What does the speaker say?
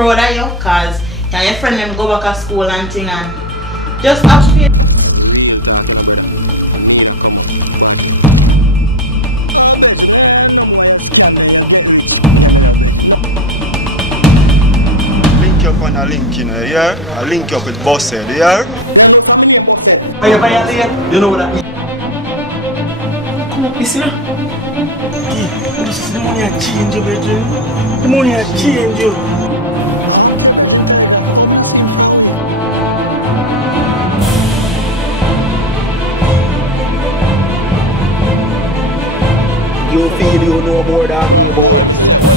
proud of you because your friend them go back to school and thing and just have faith. Link up on a link, you know, yeah? I link up with Boss Head, yeah? Buy a you know what that means? Come up, listen. This is the money I change you, brethren. The money I change you. You feel you know more than me, boy.